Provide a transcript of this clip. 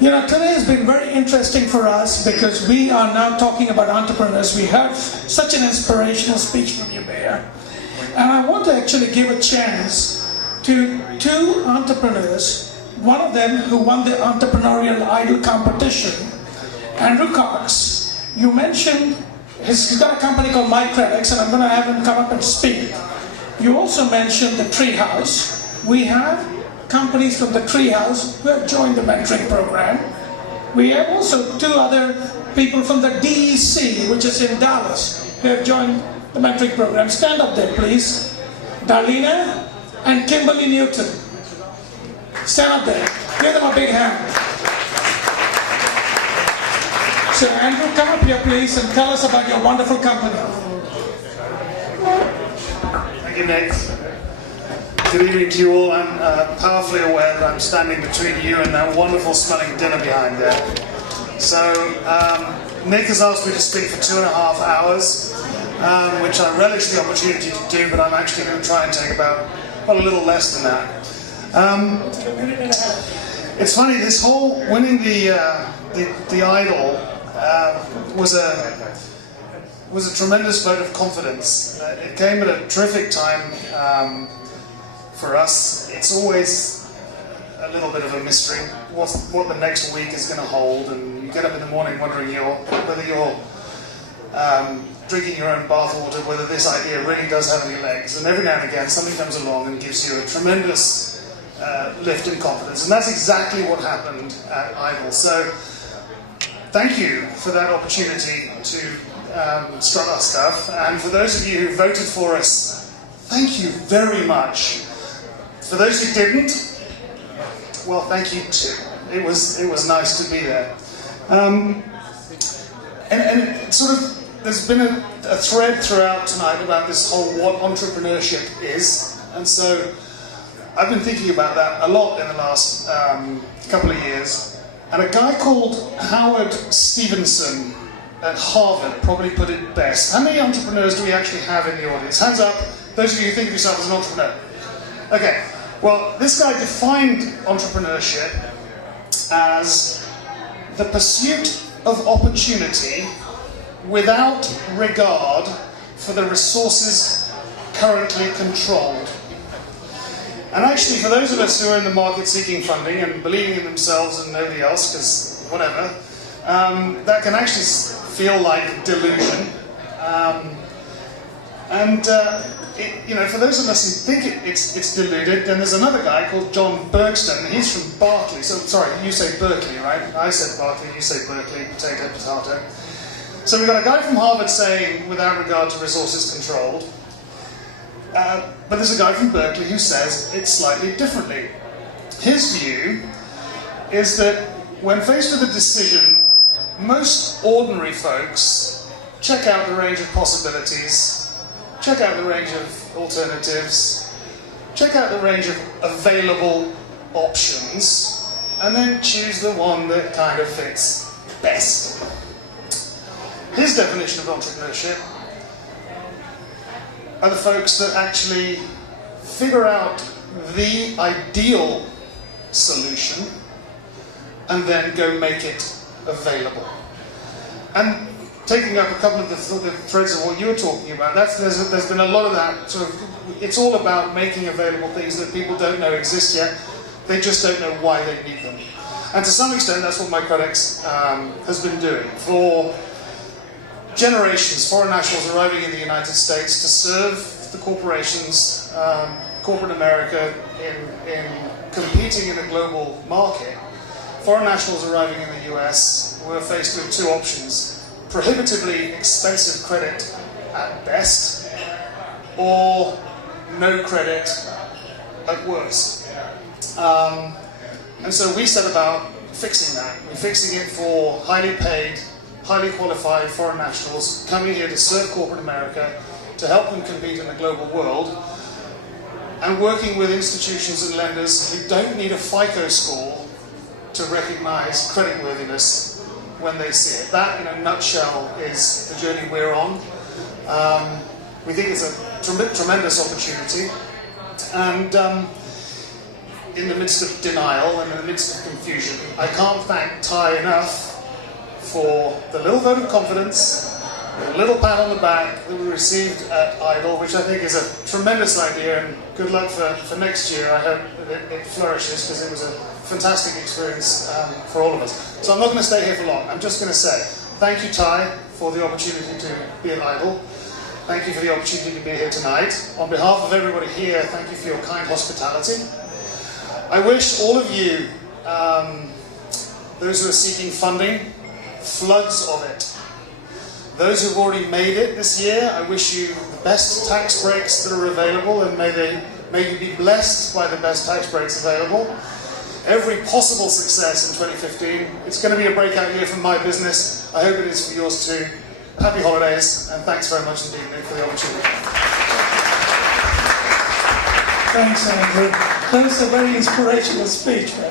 You know, today has been very interesting for us because we are now talking about entrepreneurs. We heard such an inspirational speech from you, Mayor. And I want to actually give a chance to two entrepreneurs, one of them who won the Entrepreneurial Idol competition, Andrew Cox. You mentioned he's got a company called MyCredits, and I'm going to have him come up and speak. You also mentioned the Treehouse. We have companies from the Treehouse who have joined the mentoring program. We have also two other people from the DEC, which is in Dallas, who have joined the mentoring program. Stand up there, please. Darlena and Kimberly Newton. Stand up there. Give them a big hand. So Andrew, come up here, please, and tell us about your wonderful company. Thank you, Nick. Good evening to you all. I'm powerfully aware that I'm standing between you and that wonderful smelling dinner behind there. So, Nick has asked me to speak for 2.5 hours, which I relish the opportunity to do, but I'm actually going to try and take about a little less than that. It's funny, this whole winning the Idol was a tremendous vote of confidence. It came at a terrific time for us. It's always a little bit of a mystery what the next week is going to hold, and you get up in the morning wondering whether you're drinking your own bathwater, whether this idea really does have any legs. And every now and again something comes along and gives you a tremendous lift in confidence, and that's exactly what happened at Idol. So thank you for that opportunity to strut our stuff, and for those of you who voted for us, thank you very much. For those who didn't, well, thank you too. It was nice to be there. And it sort of, there's been a thread throughout tonight about this whole what entrepreneurship is, and so I've been thinking about that a lot in the last couple of years. And a guy called Howard Stevenson at Harvard probably put it best. How many entrepreneurs do we actually have in the audience? Hands up, those of you who think of yourself as an entrepreneur. Okay, well, this guy defined entrepreneurship as the pursuit of opportunity without regard for the resources currently controlled. And actually, for those of us who are in the market seeking funding and believing in themselves and nobody else, because whatever, that can actually feel like delusion. For those of us who think it's deluded, then there's another guy called John Bergstone. He's from Berkeley. So, sorry, you say Berkeley, right? I said Berkeley, you say Berkeley, potato, potato. So we've got a guy from Harvard saying, without regard to resources controlled, but there's a guy from Berkeley who says it slightly differently. His view is that when faced with a decision, most ordinary folks check out the range of possibilities, check out the range of alternatives, check out the range of available options, and then choose the one that kind of fits best. His definition of entrepreneurship are the folks that actually figure out the ideal solution and then go make it available. And taking up a couple of the threads of what you were talking about, there's been a lot of that sort of, it's all about making available things that people don't know exist yet. They just don't know why they need them. And to some extent, that's what MyCredits has been doing. For generations, foreign nationals arriving in the United States to serve the corporations, corporate America, in competing in a global market, foreign nationals arriving in the US were faced with two options: prohibitively expensive credit at best, or no credit at worst. And so we set about fixing that. We're fixing it for highly paid, highly qualified foreign nationals coming here to serve corporate America, to help them compete in the global world, and working with institutions and lenders who don't need a FICO score to recognize creditworthiness when they see it. That, in a nutshell, is the journey we're on. We think it's a tremendous opportunity, and in the midst of denial and in the midst of confusion. I can't thank TiE enough for the little vote of confidence, the little pat on the back that we received at Idol, which I think is a tremendous idea, and good luck for next year. I hope that it flourishes, because it was a fantastic experience for all of us. So I'm not going to stay here for long. I'm just going to say thank you, TiE, for the opportunity to be at Idol. Thank you for the opportunity to be here tonight. On behalf of everybody here, thank you for your kind hospitality. I wish all of you, those who are seeking funding, floods of it. Those who've already made it this year, I wish you the best tax breaks that are available, and may you be blessed by the best tax breaks available. Every possible success in 2015. It's going to be a breakout year for my business. I hope it is for yours too. Happy holidays, and thanks very much indeed, Nick, for the opportunity. Thanks, Andrew. That was a very inspirational speech, man.